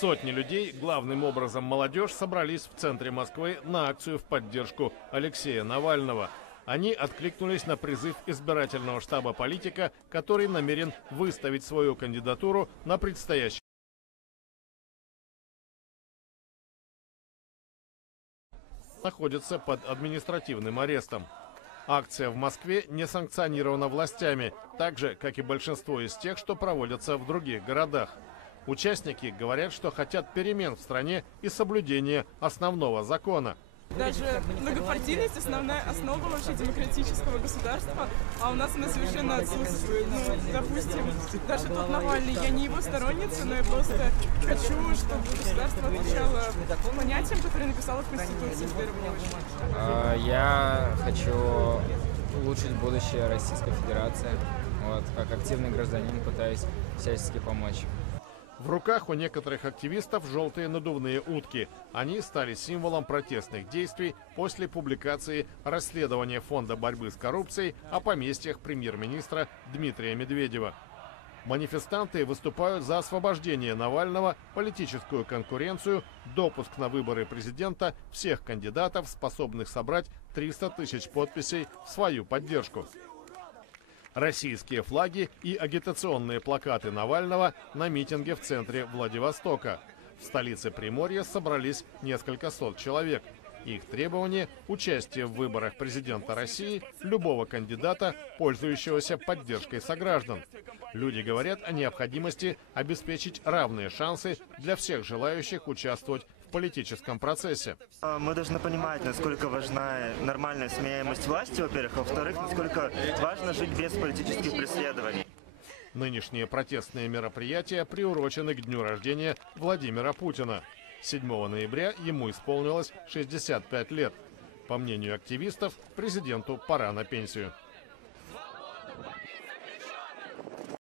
Сотни людей, главным образом молодежь, собрались в центре Москвы на акцию в поддержку Алексея Навального. Они откликнулись на призыв избирательного штаба политика, который намерен выставить свою кандидатуру на предстоящий находится под административным арестом. Акция в Москве не санкционирована властями, так же, как и большинство из тех, что проводятся в других городах. Участники говорят, что хотят перемен в стране и соблюдения основного закона. Даже многопартийность – основная основа вообще демократического государства, а у нас она совершенно отсутствует. Ну, допустим, даже тот Навальный, я не его сторонница, но я просто хочу, чтобы государство отвечало понятиям, которые написало в Конституции в первую очередь. Я хочу улучшить будущее Российской Федерации. Вот, как активный гражданин пытаюсь всячески помочь. В руках у некоторых активистов желтые надувные утки. Они стали символом протестных действий после публикации расследования Фонда борьбы с коррупцией о поместьях премьер-министра Дмитрия Медведева. Манифестанты выступают за освобождение Навального, политическую конкуренцию, допуск на выборы президента всех кандидатов, способных собрать 300 тысяч подписей в свою поддержку. Российские флаги и агитационные плакаты Навального на митинге в центре Владивостока. В столице Приморья собрались несколько сот человек. Их требование – участие в выборах президента России любого кандидата, пользующегося поддержкой сограждан. Люди говорят о необходимости обеспечить равные шансы для всех желающих участвовать в политическом процессе. Мы должны понимать, насколько важна нормальная сменяемость власти, во-первых, а во-вторых, насколько важно жить без политических преследований. Нынешние протестные мероприятия приурочены к дню рождения Владимира Путина. 7 ноября ему исполнилось 65 лет. По мнению активистов, президенту пора на пенсию.